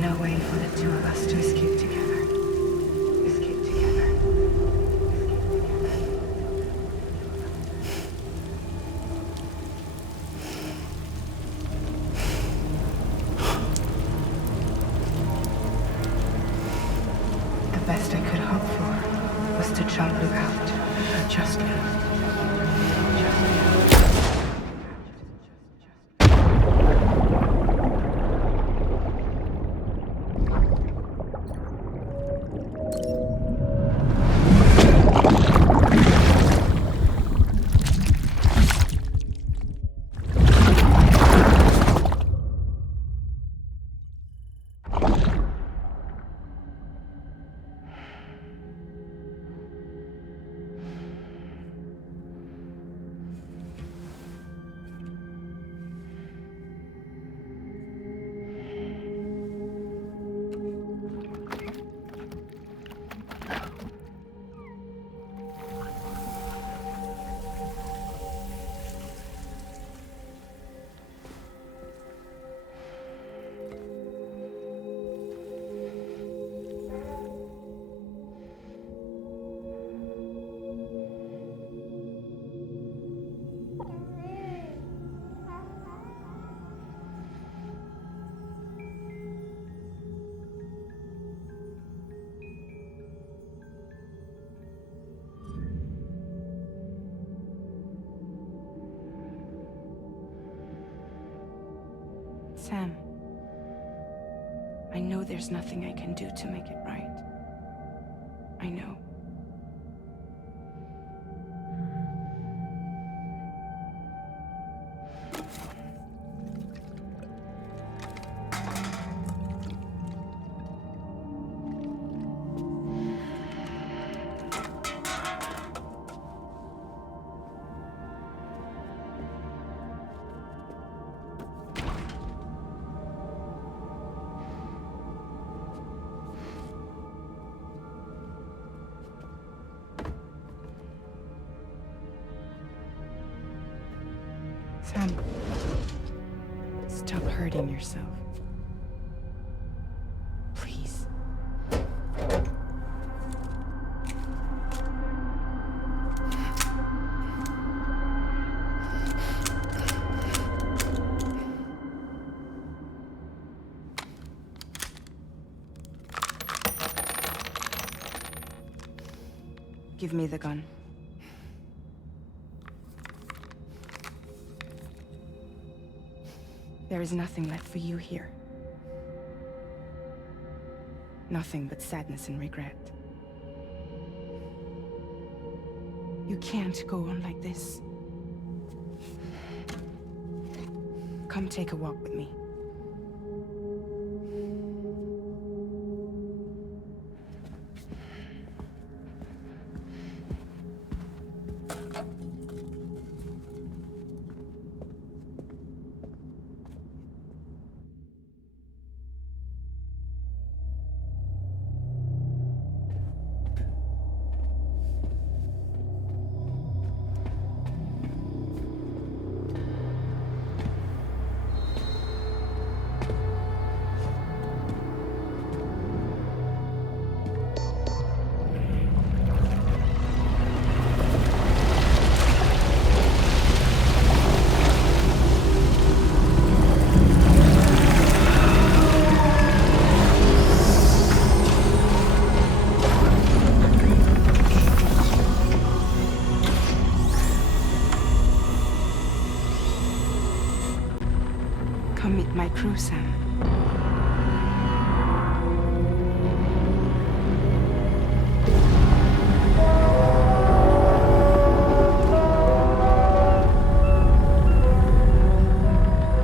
no way for the two of us to escape together. Escape together. The best I could hope for was to jump Luke out. Just Luke. Sam, I know there's nothing I can do to make it right. I know. Sam, stop hurting yourself. Please. Give me the gun. There is nothing left for you here. Nothing but sadness and regret. You can't go on like this. Come take a walk with me. Come meet my crew, Sam.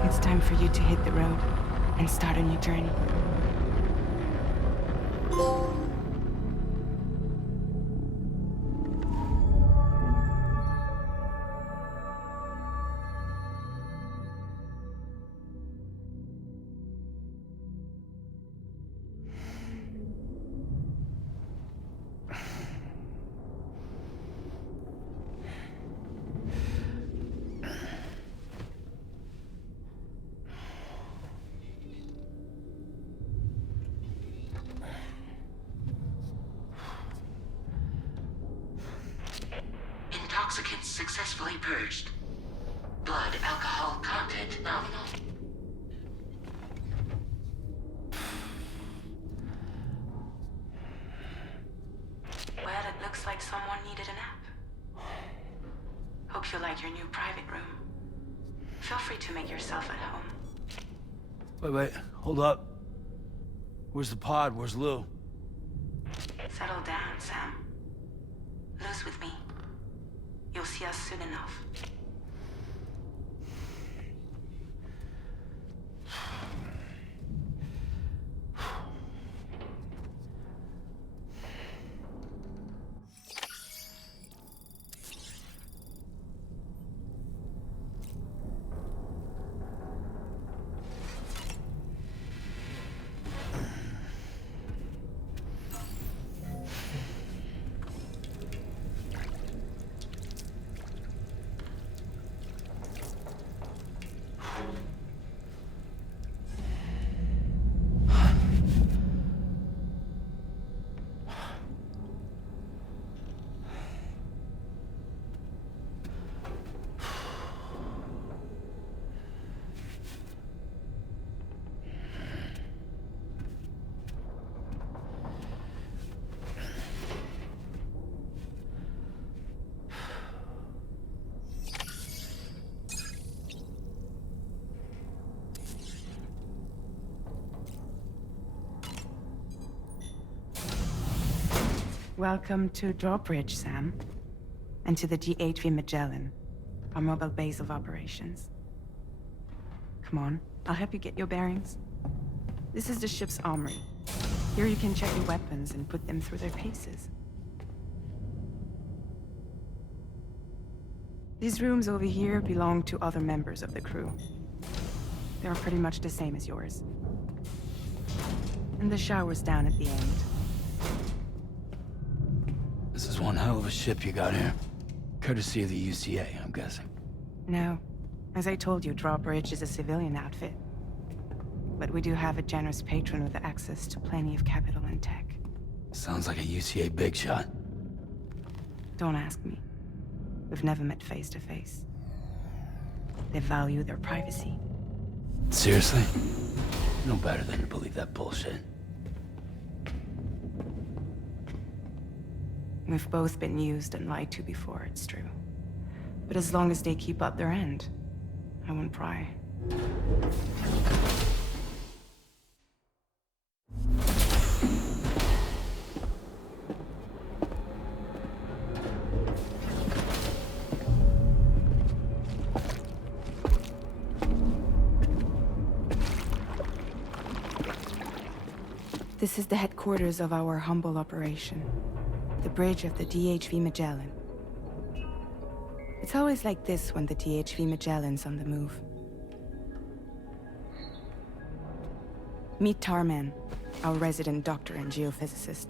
It's time for you to hit the road and start a new journey. Toxicants successfully purged. Blood alcohol content nominal. Well, it looks like someone needed a nap. Hope you like your new private room. Feel free to make yourself at home. Wait, hold up. Where's the pod? Where's Lou? Settle down, Sam. Lou's with me. You'll see us soon enough. Welcome to Drawbridge, Sam. And to the DHV Magellan, our mobile base of operations. Come on, I'll help you get your bearings. This is the ship's armory. Here you can check your weapons and put them through their paces. These rooms over here belong to other members of the crew. They're pretty much the same as yours. And the shower's down at the end. This is one hell of a ship you got here. Courtesy of the UCA, I'm guessing. No. As I told you, Drawbridge is a civilian outfit. But we do have a generous patron with access to plenty of capital and tech. Sounds like a UCA big shot. Don't ask me. We've never met face to face. They value their privacy. Seriously? No better than to believe that bullshit. We've both been used and lied to before, it's true. But as long as they keep up their end, I won't pry. This is the headquarters of our humble operation. The bridge of the DHV Magellan. It's always like this when the DHV Magellan's on the move. Meet Tarman, our resident doctor and geophysicist.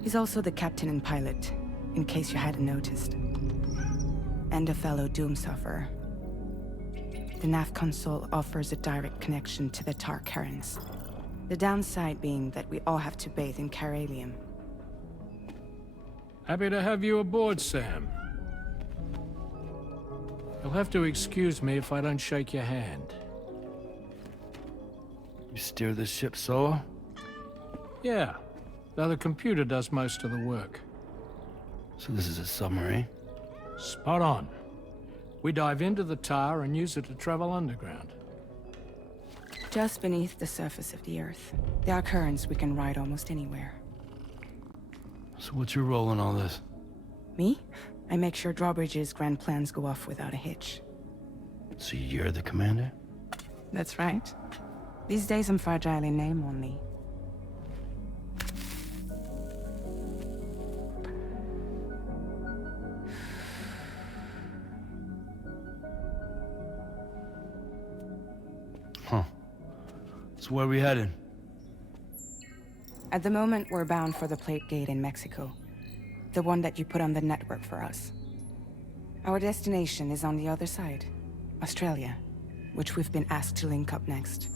He's also the captain and pilot, in case you hadn't noticed. And a fellow doom sufferer. The nav console offers a direct connection to the tar currents. The downside being that we all have to bathe in caralium. Happy to have you aboard, Sam. You'll have to excuse me if I don't shake your hand. You steer this ship solo? Yeah, though the computer does most of the work. So this is a submarine? Spot on. We dive into the tar and use it to travel underground. Just beneath the surface of the Earth, there are currents we can ride almost anywhere. So what's your role in all this? Me? I make sure Drawbridge's grand plans go off without a hitch. So you're the commander? That's right. These days I'm fragile in name only. Huh. So where are we headed? At the moment, we're bound for the plate gate in Mexico. The one that you put on the network for us. Our destination is on the other side, Australia, which we've been asked to link up next.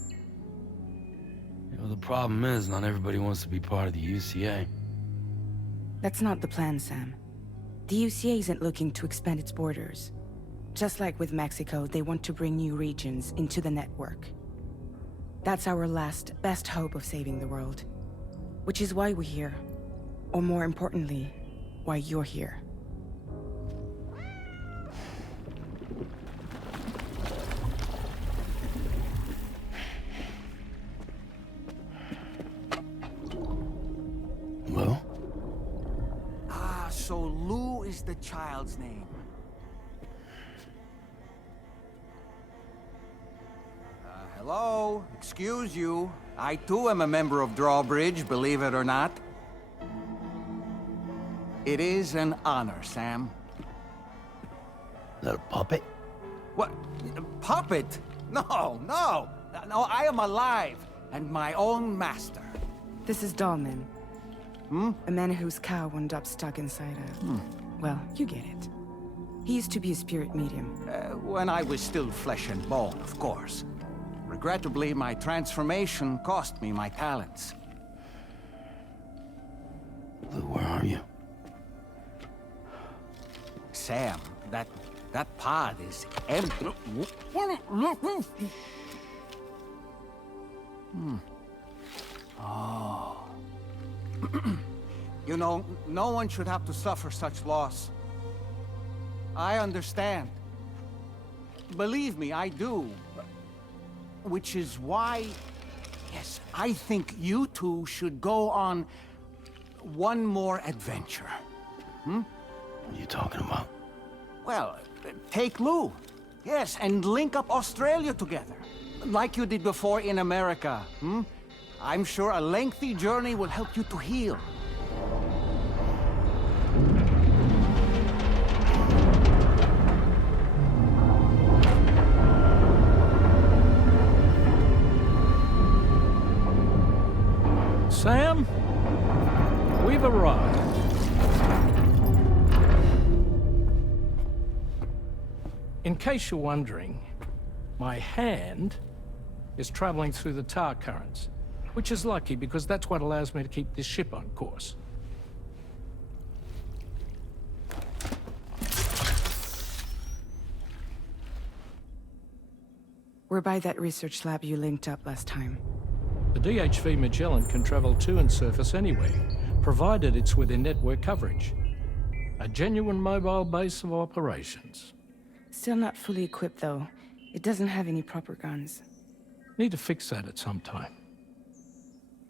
Well, the problem is, not everybody wants to be part of the UCA. That's not the plan, Sam. The UCA isn't looking to expand its borders. Just like with Mexico, they want to bring new regions into the network. That's our last, best hope of saving the world. Which is why we're here. Or more importantly, why you're here. Lou? So Lou is the child's name. Hello? Excuse you. I too am a member of Drawbridge, believe it or not. It is an honor, Sam. Is that a puppet? What? A puppet? No, no! No, I am alive, and my own master. This is Dahlman. A man whose cow wound up stuck inside a... Well, you get it. He used to be a spirit medium. When I was still flesh and bone, of course. Regrettably, my transformation cost me my talents. Lou, where are you? Sam, that pod is empty. Oh. You know, no one should have to suffer such loss. I understand. Believe me, I do. Which is why, yes, I think you two should go on one more adventure. What are you talking about? Well, take Lou. Yes, and link up Australia together. Like you did before in America. I'm sure a lengthy journey will help you to heal. Sam, we've arrived. In case you're wondering, my hand is traveling through the tar currents, which is lucky because that's what allows me to keep this ship on course. We're by that research lab you linked up last time. The DHV Magellan can travel to and surface anywhere, provided it's within network coverage. A genuine mobile base of operations. Still not fully equipped, though. It doesn't have any proper guns. Need to fix that at some time.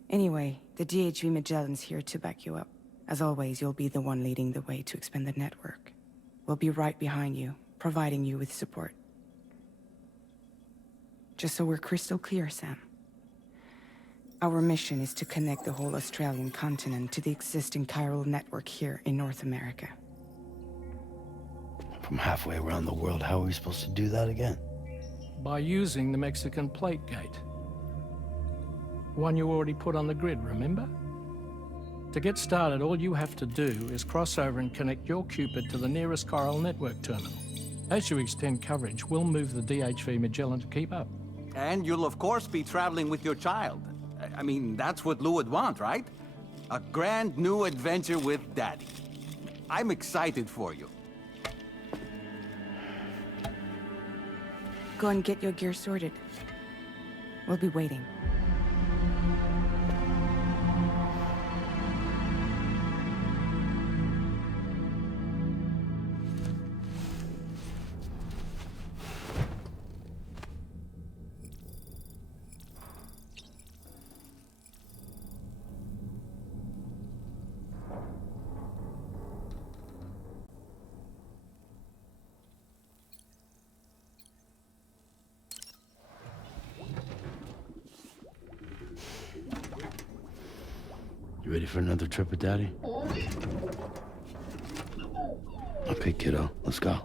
Anyway, the DHV Magellan's here to back you up. As always, you'll be the one leading the way to expand the network. We'll be right behind you, providing you with support. Just so we're crystal clear, Sam. Our mission is to connect the whole Australian continent to the existing chiral network here in North America. From halfway around the world, how are we supposed to do that again? By using the Mexican plate gate. One you already put on the grid, remember? To get started, all you have to do is cross over and connect your Cupid to the nearest chiral network terminal. As you extend coverage, we'll move the DHV Magellan to keep up. And you'll of course be traveling with your child. I mean, that's what Lou would want, right? A grand new adventure with Daddy. I'm excited for you. Go and get your gear sorted. We'll be waiting. You ready for another trip with Daddy? Okay, kiddo, let's go.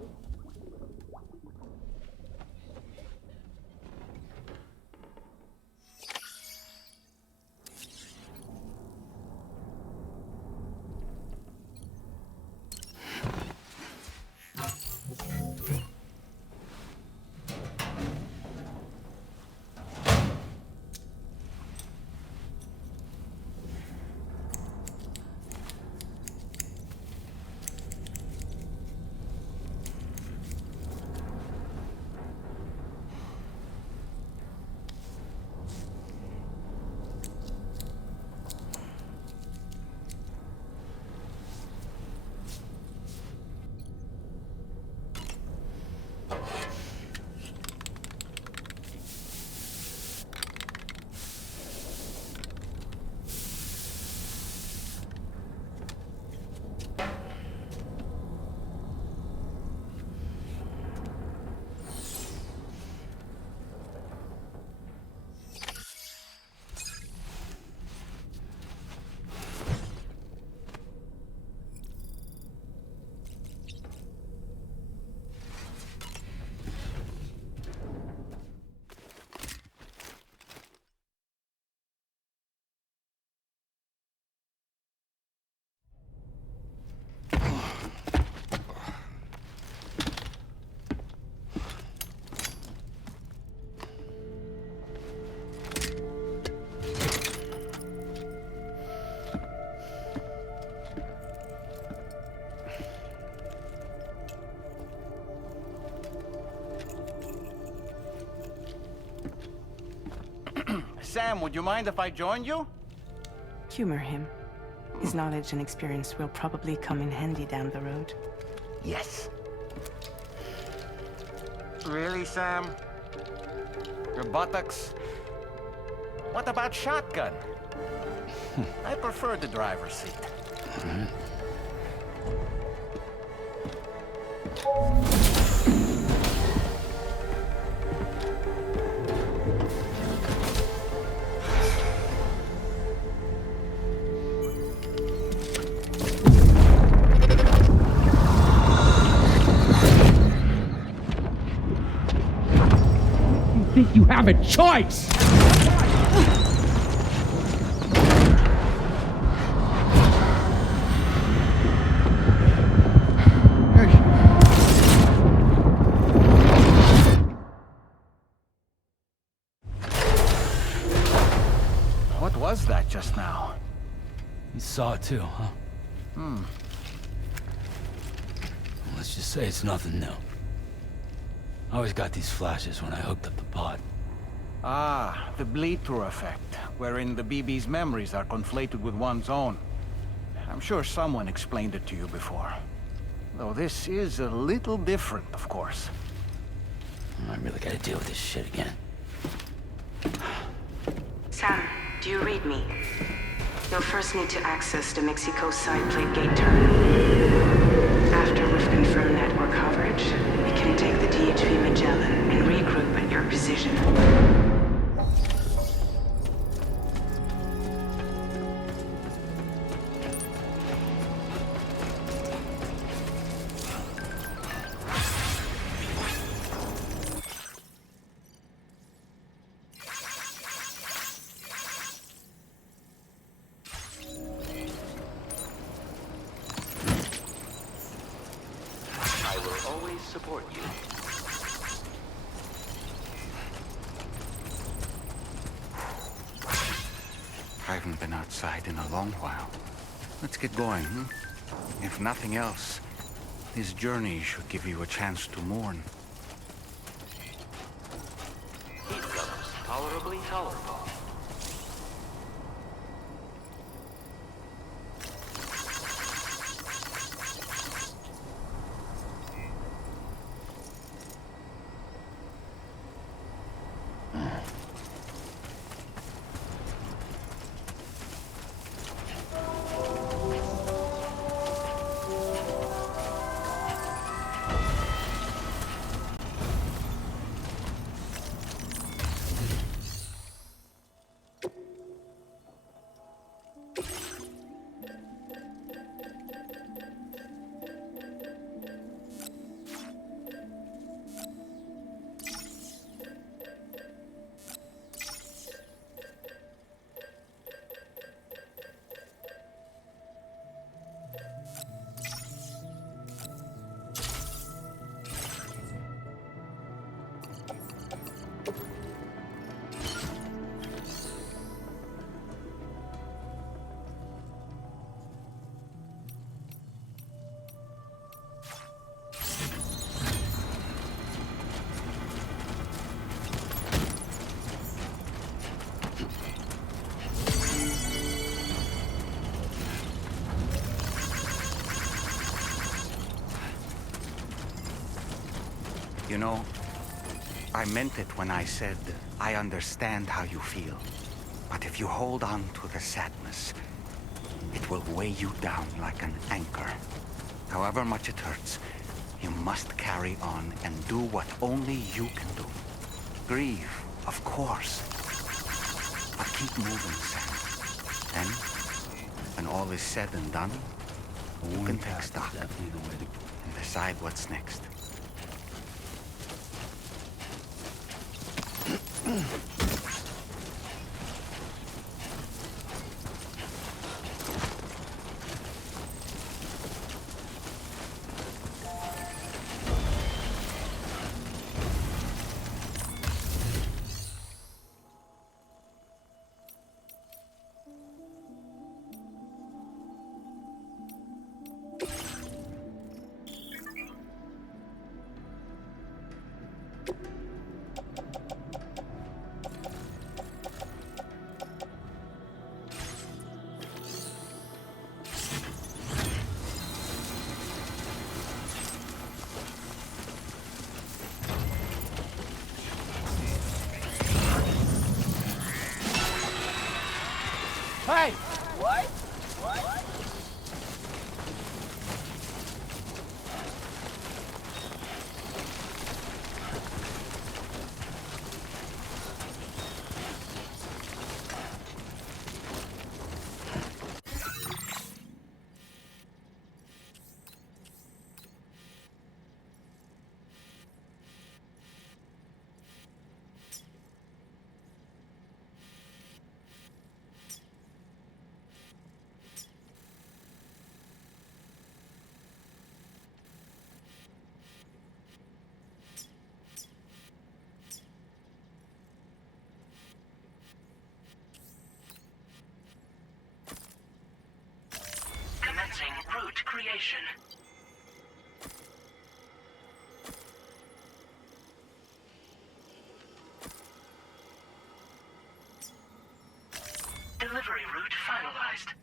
Sam, would you mind if I joined you? Humor him. His knowledge and experience will probably come in handy down the road. Yes. Really, Sam? Your buttocks? What about shotgun? I prefer the driver's seat. Think you have a choice? What was that just now? You saw it too, huh? Let's just say it's nothing new. I always got these flashes when I hooked up the pod. Ah, the bleed-through effect, wherein the BB's memories are conflated with one's own. I'm sure someone explained it to you before. Though this is a little different, of course. I really gotta deal with this shit again. Sam, do you read me? You'll first need to access the Mexico side plate gate terminal. After we've confirmed network coverage, we can take the DHV Magellan and regroup at your position. I will always support you. I haven't been outside in a long while. Let's get going, If nothing else, this journey should give you a chance to mourn. Heat levels tolerably tolerable. You know, I meant it when I said, I understand how you feel. But if you hold on to the sadness, it will weigh you down like an anchor. However much it hurts, you must carry on and do what only you can do. Grieve, of course. But keep moving, Sam. Then, when all is said and done, you can take stock and decide what's next. Hey! What? Commencing route creation. Delivery route finalized.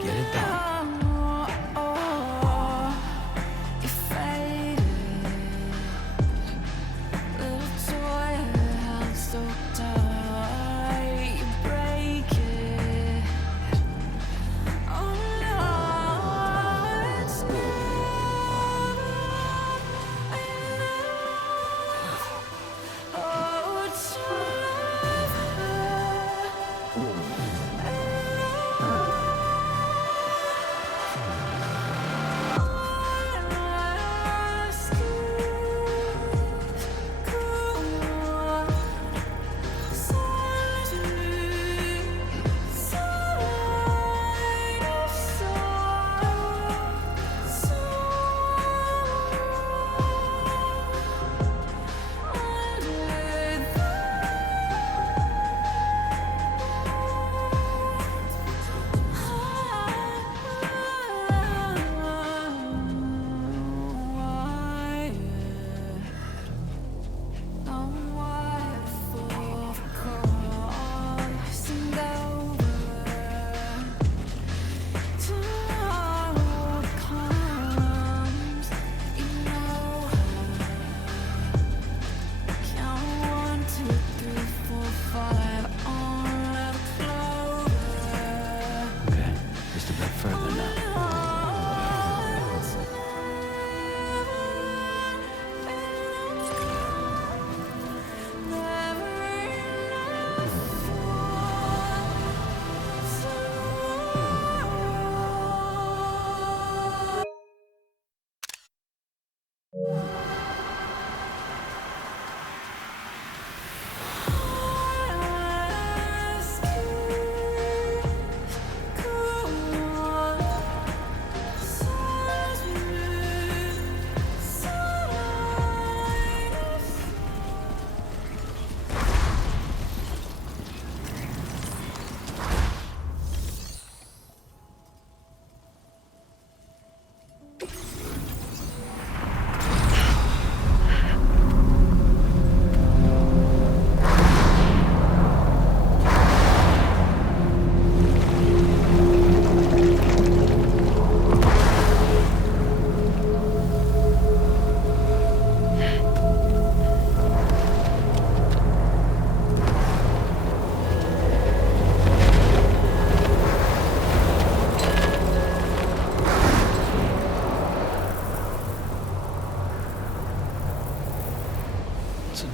Get it done.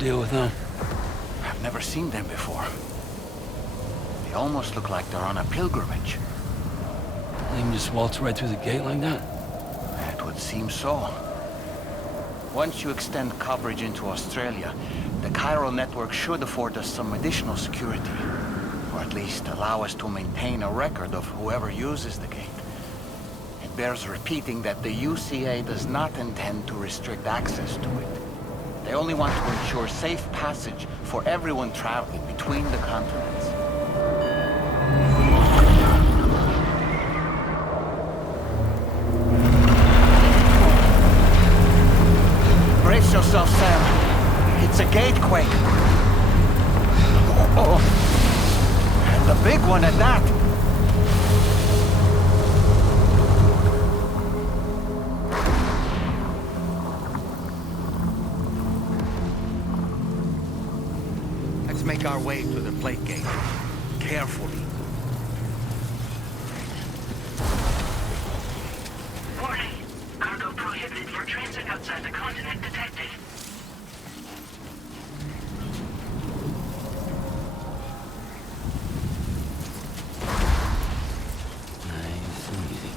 deal with them? I've never seen them before. They almost look like they're on a pilgrimage. They can just waltz right through the gate like that? It would seem so. Once you extend coverage into Australia, the chiral network should afford us some additional security. Or at least allow us to maintain a record of whoever uses the gate. It bears repeating that the UCA does not intend to restrict access to it. They only want to ensure safe passage for everyone traveling between the continents. Brace yourself, Sam. It's a gatequake. Oh. And a big one at that. Let's make our way to the plate gate. Carefully. Warning. Cargo prohibited for transit outside the continent detected. Nice and easy.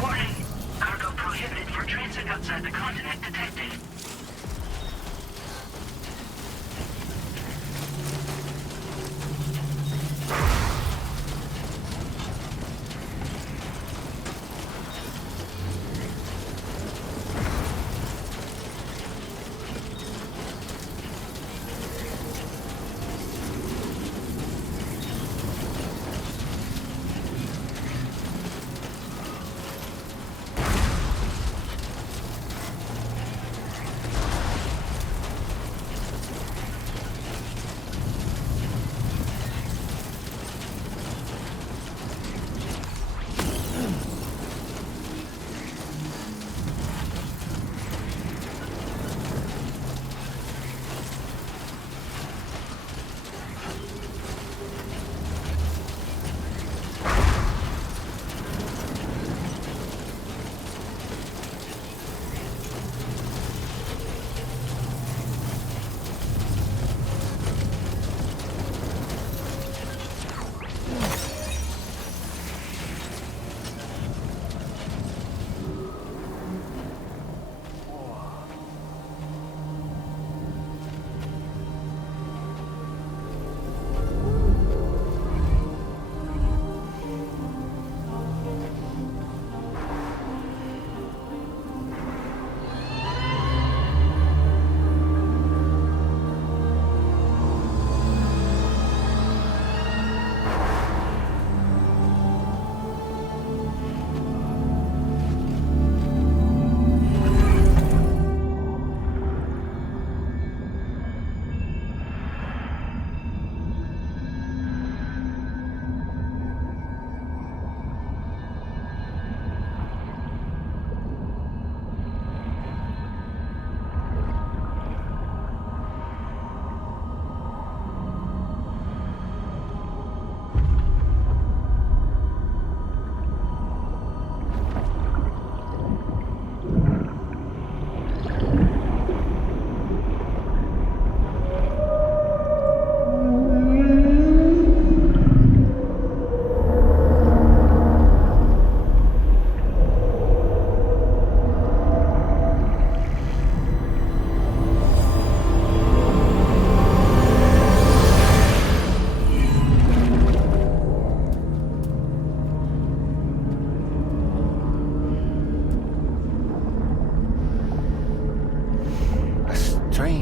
Warning. Cargo prohibited for transit outside the continent detected.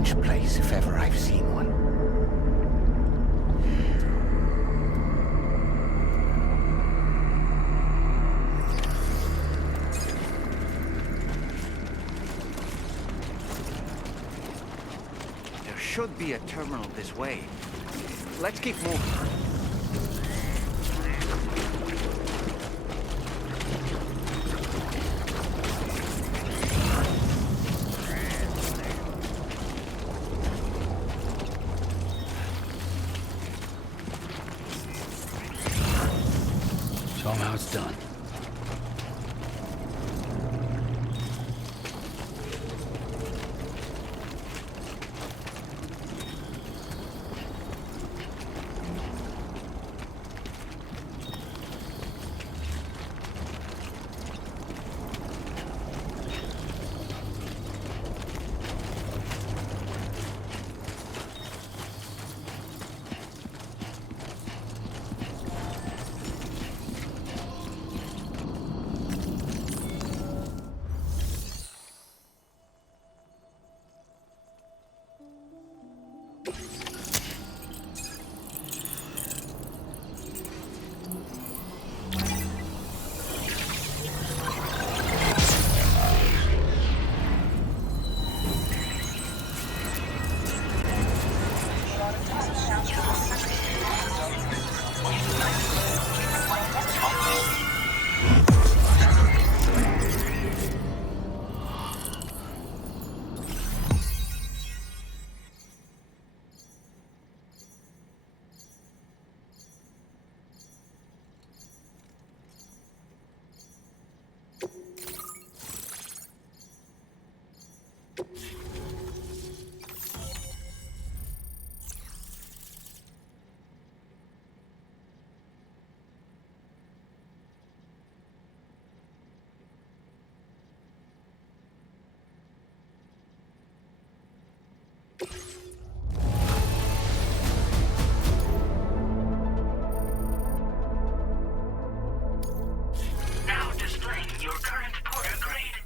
strange place if ever I've seen one. There should be a terminal this way. Let's keep moving. Show 'em how it's done. Now displaying your current porter grade.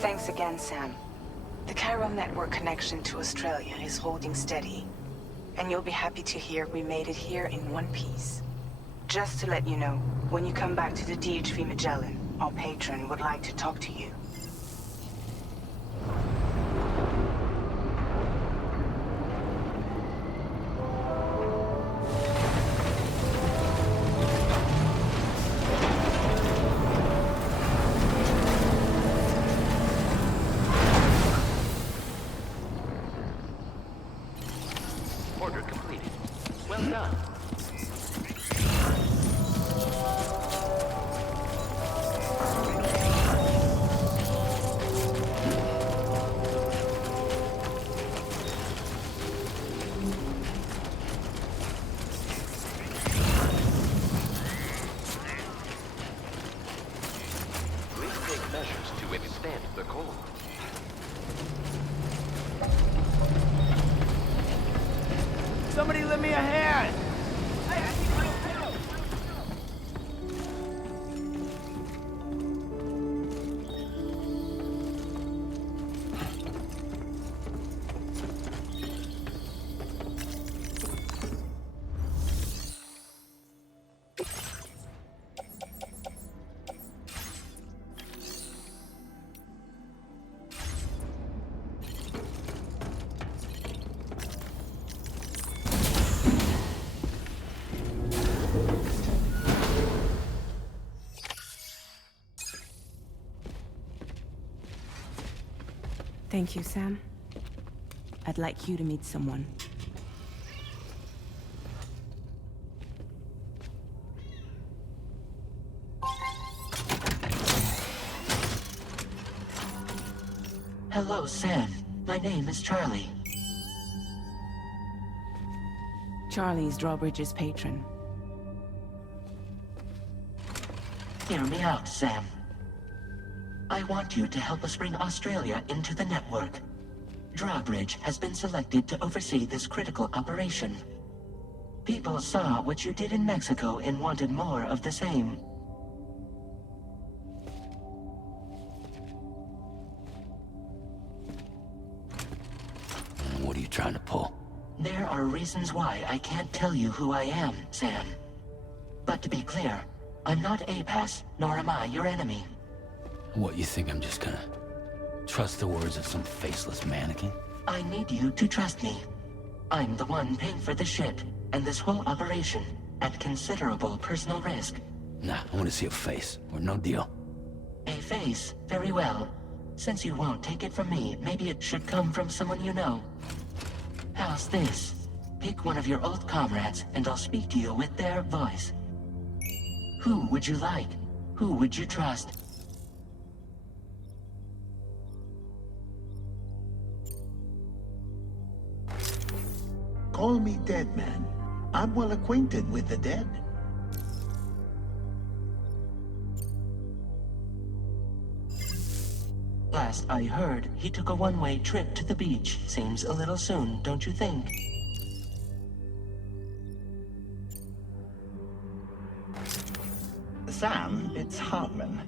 Thanks again, Sam. The chiral network connection to Australia is holding steady. And you'll be happy to hear we made it here in one piece. Just to let you know, when you come back to the DHV Magellan, our patron would like to talk to you. Order completed. Well done. Please take measures to withstand the cold. Somebody lend me a hand! Thank you, Sam. I'd like you to meet someone. Hello, Sam. My name is Charlie. Charlie's Drawbridge's patron. Hear me out, Sam. I want you to help us bring Australia into the network. drawbridge has been selected to oversee this critical operation. People saw what you did in Mexico and wanted more of the same. What are you trying to pull? There are reasons why I can't tell you who I am, Sam. But to be clear, I'm not APAS, nor am I your enemy. What, you think I'm just gonna trust the words of some faceless mannequin? I need you to trust me. I'm the one paying for the shit, and this whole operation, at considerable personal risk. Nah, I want to see a face, or no deal. A face? Very well. Since you won't take it from me, maybe it should come from someone you know. How's this? Pick one of your old comrades, and I'll speak to you with their voice. Who would you like? Who would you trust? Call me dead man. I'm well acquainted with the dead. Last I heard, he took a one-way trip to the beach. Seems a little soon, don't you think? Sam, it's Hartman.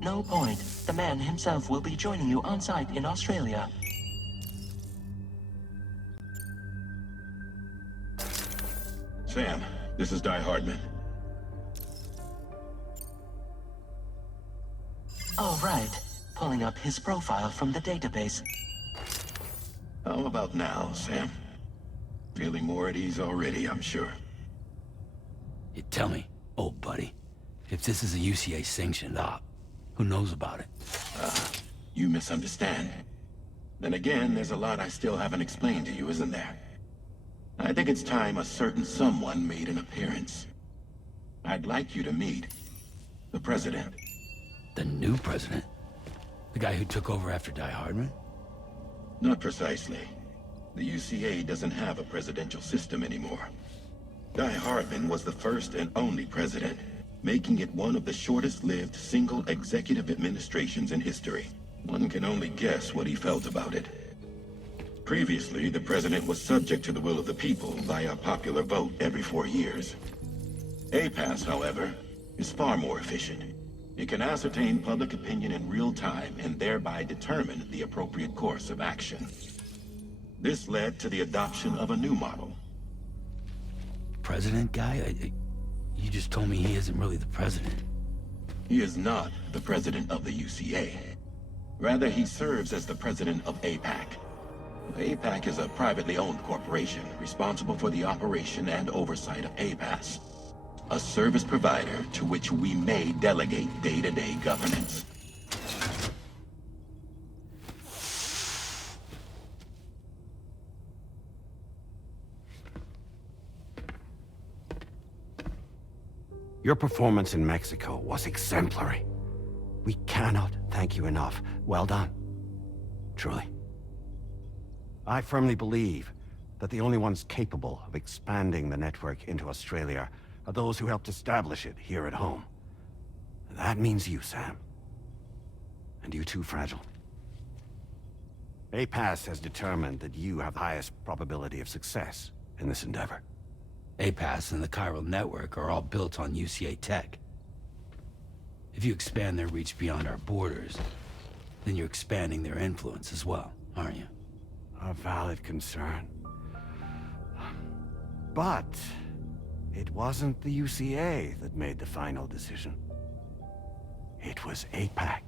No point. The man himself will be joining you on site in Australia. Sam, this is Di Hardman. All right. Pulling up his profile from the database. How about now, Sam? Feeling more at ease already, I'm sure. You tell me, old buddy, if this is a UCA sanctioned op, who knows about it? You misunderstand. Then again, there's a lot I still haven't explained to you, isn't there? I think it's time a certain someone made an appearance. I'd like you to meet the President. The new president? The guy who took over after Di Hardman? Not precisely. The UCA doesn't have a presidential system anymore. Di Hardman was the first and only president, making it one of the shortest-lived single executive administrations in history. One can only guess what he felt about it. Previously, the president was subject to the will of the people via popular vote every 4 years. APAS, however, is far more efficient. It can ascertain public opinion in real time and thereby determine the appropriate course of action. This led to the adoption of a new model. President guy? You just told me he isn't really the president. He is not the president of the UCA. Rather, he serves as the president of APAC. APAC is a privately owned corporation responsible for the operation and oversight of APAS, a service provider to which we may delegate day-to-day governance. Your performance in Mexico was exemplary. We cannot thank you enough. Well done. Truly. I firmly believe that the only ones capable of expanding the network into Australia are those who helped establish it here at home. That means you, Sam. And you too, Fragile. APAS has determined that you have the highest probability of success in this endeavor. APAS and the chiral network are all built on UCA tech. If you expand their reach beyond our borders, then you're expanding their influence as well, aren't you? A valid concern. But it wasn't the UCA that made the final decision. It was APAC,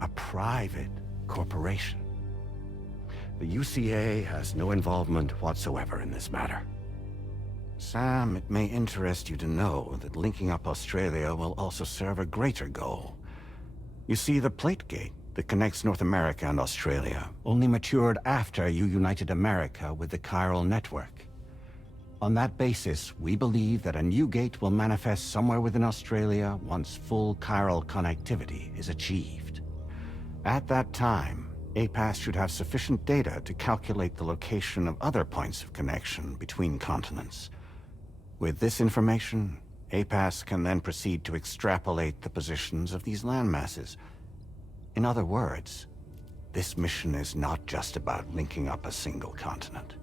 a private corporation. The UCA has no involvement whatsoever in this matter. Sam, it may interest you to know that linking up Australia will also serve a greater goal. You see, the plate gate that connects North America and Australia only matured after you united America with the chiral network. On that basis, we believe that a new gate will manifest somewhere within Australia once full chiral connectivity is achieved. At that time, APAS should have sufficient data to calculate the location of other points of connection between continents. With this information, APAS can then proceed to extrapolate the positions of these landmasses. In other words, this mission is not just about linking up a single continent.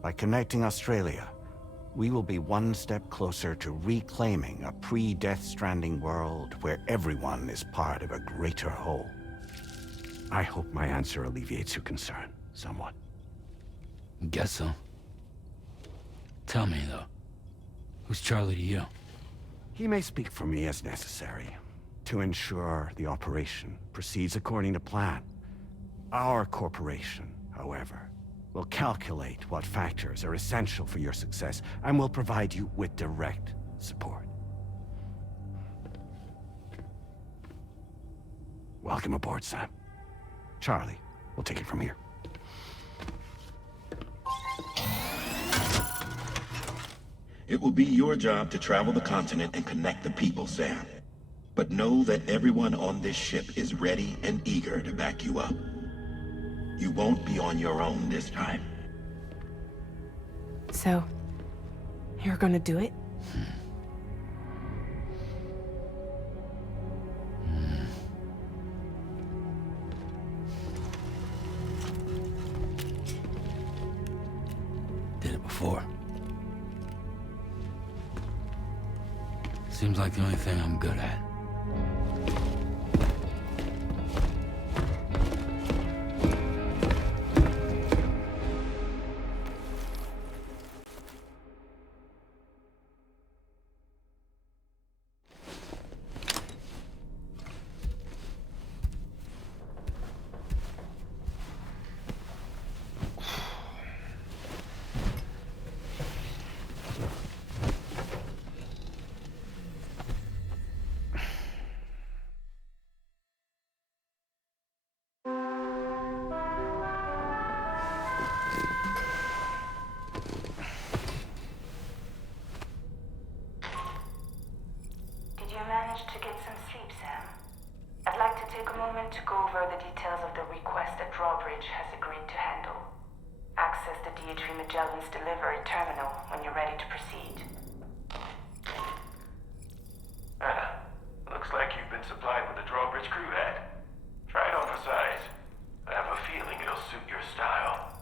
By connecting Australia, we will be one step closer to reclaiming a pre-Death Stranding world where everyone is part of a greater whole. I hope my answer alleviates your concern somewhat. Guess so. Tell me, though, who's Charlie to you? He may speak for me as necessary, to ensure the operation proceeds according to plan. Our corporation, however, will calculate what factors are essential for your success and will provide you with direct support. Welcome aboard, Sam. Charlie, we'll take it from here. It will be your job to travel the continent and connect the people, Sam. But know that everyone on this ship is ready and eager to back you up. You won't be on your own this time. So, you're gonna do it? Did it before. Seems like the only thing I'm good at. To get some sleep, Sam. I'd like to take a moment to go over the details of the request that Drawbridge has agreed to handle. Access the D3 Magellan's delivery terminal when you're ready to proceed. Looks like you've been supplied with the Drawbridge crew hat. Try it on for size. I have a feeling it'll suit your style.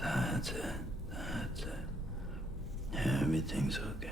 That's it. Everything's okay.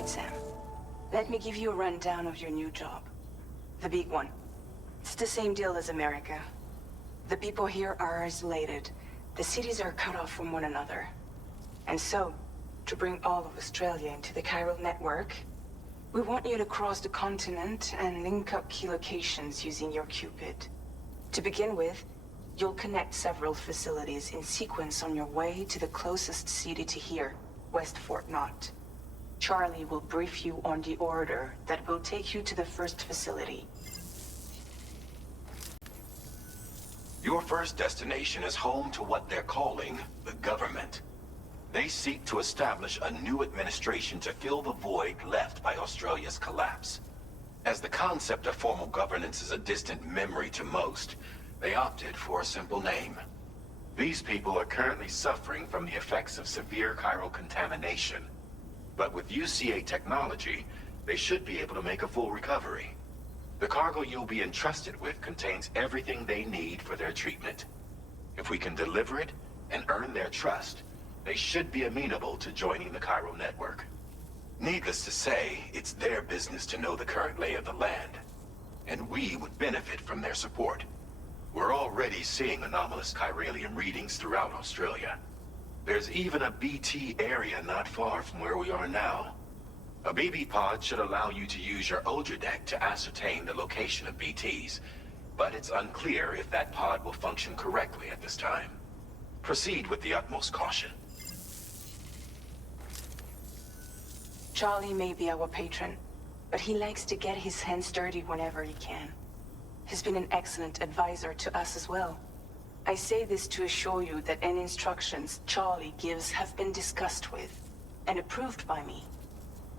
right, Sam. Let me give you a rundown of your new job. The big one. It's the same deal as America. The people here are isolated. The cities are cut off from one another. And so, to bring all of Australia into the chiral network, we want you to cross the continent and link up key locations using your Cupid. To begin with, you'll connect several facilities in sequence on your way to the closest city to here, West Fort Knott. Charlie will brief you on the order that will take you to the first facility. Your first destination is home to what they're calling the government. They seek to establish a new administration to fill the void left by Australia's collapse. As the concept of formal governance is a distant memory to most, they opted for a simple name. These people are currently suffering from the effects of severe chiral contamination. But with UCA technology, they should be able to make a full recovery. The cargo you'll be entrusted with contains everything they need for their treatment. If we can deliver it and earn their trust, they should be amenable to joining the chiral network. Needless to say, it's their business to know the current lay of the land, and we would benefit from their support. We're already seeing anomalous chiralium readings throughout Australia. There's even a BT area not far from where we are now. A BB pod should allow you to use your Ultra deck to ascertain the location of BTs, but it's unclear if that pod will function correctly at this time. Proceed with the utmost caution. Charlie may be our patron, but he likes to get his hands dirty whenever he can. He's been an excellent advisor to us as well. I say this to assure you that any instructions Charlie gives have been discussed with and approved by me.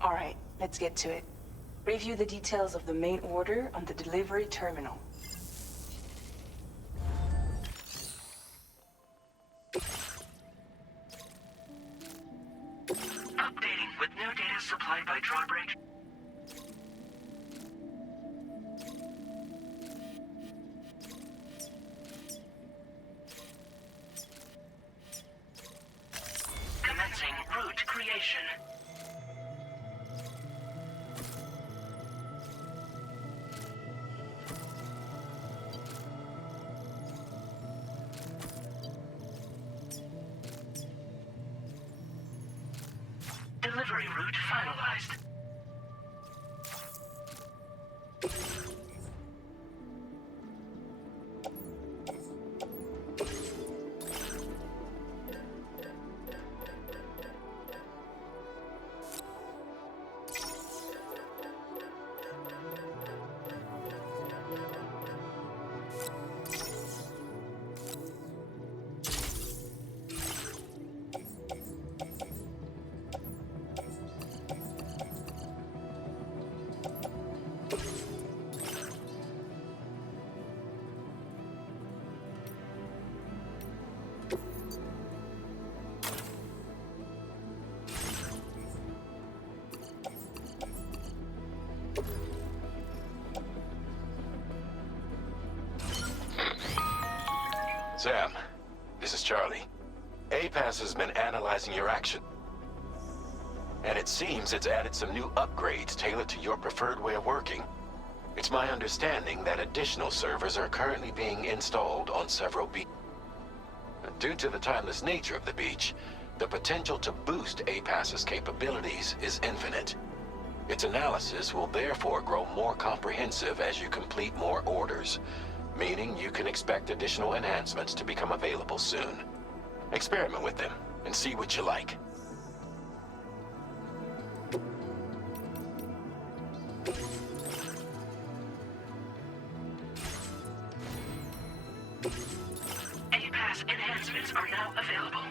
All right, let's get to it. Review the details of the main order on the delivery terminal. Updating with new data supplied by Drawbridge. Commencing route creation. Delivery route finalized. Sam, this is Charlie. APAS has been analyzing your action, and it seems it's added some new upgrades tailored to your preferred way of working. It's my understanding that additional servers are currently being installed on several beaches. Due to the timeless nature of the beach, the potential to boost APAS's capabilities is infinite. Its analysis will therefore grow more comprehensive as you complete more orders, meaning you can expect additional enhancements to become available soon. Experiment with them and see what you like. APAS enhancements are now available.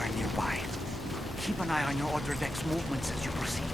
somewhere nearby. Keep an eye on your other deck's movements as you proceed.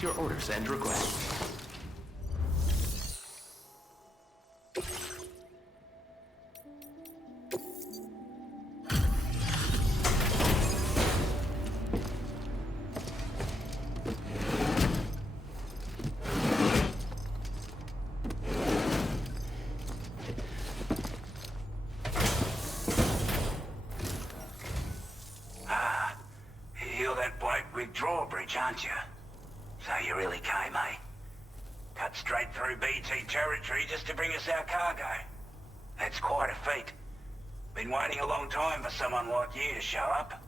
discuss your orders and requests. You're that bloke with drawbridge, aren't you? So you really came, eh? Cut straight through BT territory just to bring us our cargo. That's quite a feat. Been waiting a long time for someone like you to show up.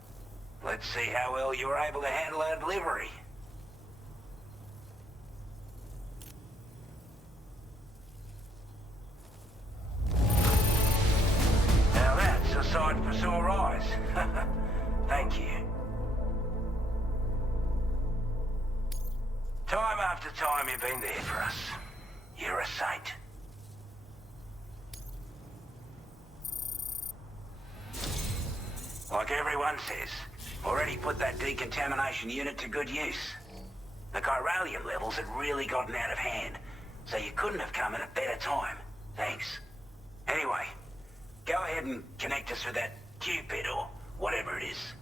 Let's see how well you were able to handle our delivery. Now that's a sight for sore eyes. Thank you. Time after time you've been there for us. You're a saint. Like everyone says, already put that decontamination unit to good use. The chiralium levels had really gotten out of hand, so you couldn't have come at a better time. Thanks. Anyway, go ahead and connect us with that Cupid or whatever it is.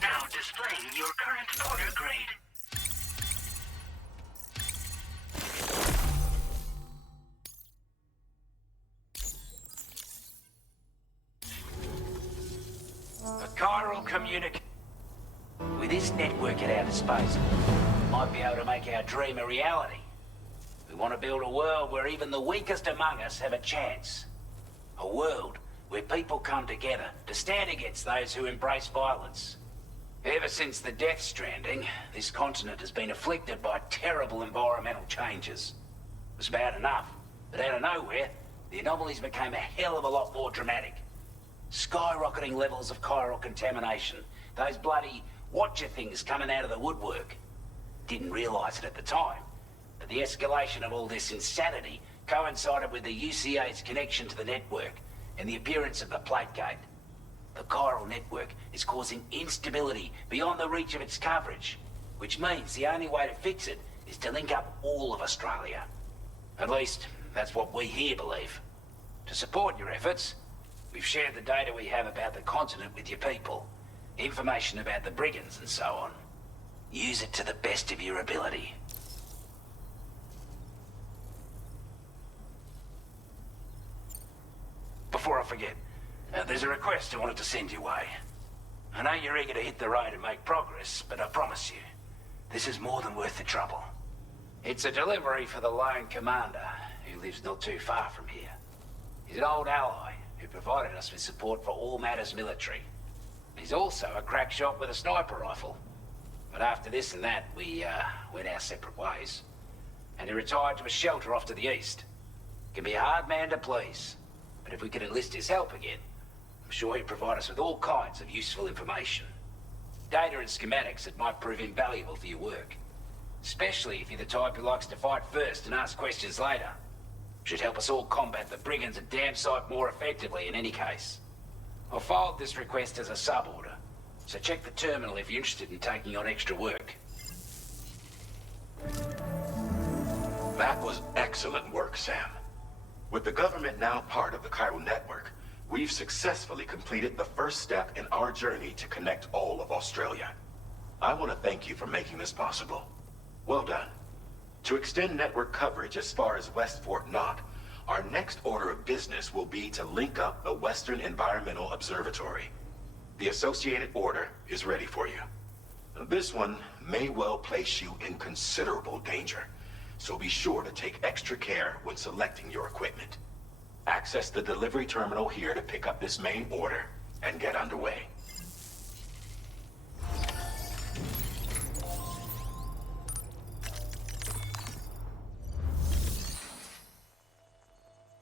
Now displaying your current order grade. A chiral communication. With this network at our disposal, we might be able to make our dream a reality. We want to build a world where even the weakest among us have a chance. A world where people come together to stand against those who embrace violence. Ever since the Death Stranding, this continent has been afflicted by terrible environmental changes. It was bad enough, but out of nowhere, the anomalies became a hell of a lot more dramatic. Skyrocketing levels of chiral contamination, those bloody watcher things coming out of the woodwork. Didn't realize it at the time, but the escalation of all this insanity coincided with the UCA's connection to the network and the appearance of the plate gate. The chiral network is causing instability beyond the reach of its coverage, which means the only way to fix it is to link up all of Australia. At least, that's what we here believe. To support your efforts, we've shared the data we have about the continent with your people, information about the brigands and so on. Use it to the best of your ability. Before I forget, there's a request I wanted to send your way. I know you're eager to hit the road and make progress, but I promise you, this is more than worth the trouble. It's a delivery for the lone commander, who lives not too far from here. He's an old ally who provided us with support for all matters military. He's also a crack shot with a sniper rifle. But after this and that, we went our separate ways. And he retired to a shelter off to the east. Can be a hard man to please, but if we could enlist his help again, I'm sure he'd provide us with all kinds of useful information. Data and schematics that might prove invaluable for your work. Especially if you're the type who likes to fight first and ask questions later. Should help us all combat the brigands at Dam Site more effectively in any case. I'll filed this request as a sub-order, so check the terminal if you're interested in taking on extra work. That was excellent work, Sam. With the government now part of the chiral network, we've successfully completed the first step in our journey to connect all of Australia. I want to thank you for making this possible. Well done. To extend network coverage as far as West Fort Knott, our next order of business will be to link up the Western Environmental Observatory. The associated order is ready for you. This one may well place you in considerable danger, so be sure to take extra care when selecting your equipment. Access the delivery terminal here to pick up this main order and get underway.